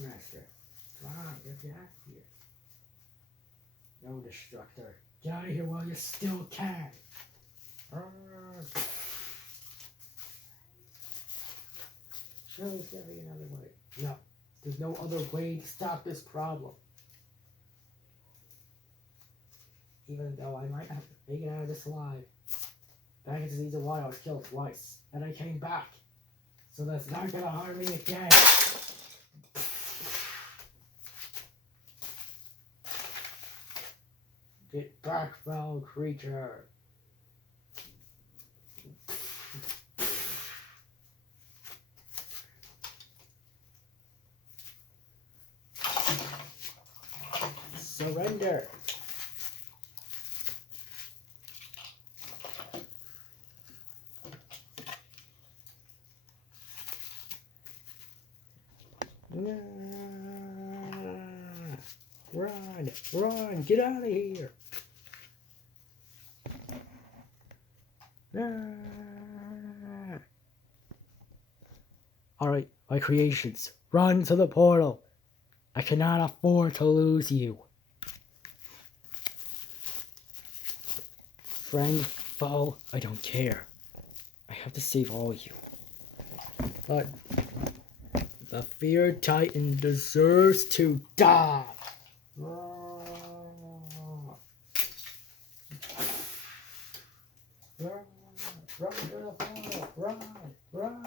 Master. Fine, get out of here. No, Destructor. Get out of here while you still can. Surely there's gotta be another way. No, there's no other way to stop this problem. Even though I might have to make it out of this alive. Back into season 1, I was killed twice. And I came back. So that's not gonna harm me again. Get back, foul creature. Surrender. Run, run, get out of here. Alright, my creations, run to the portal. I cannot afford to lose you. Friend, foe, I don't care. I have to save all of you. But the feared Titan deserves to die. Run to the portal. Run.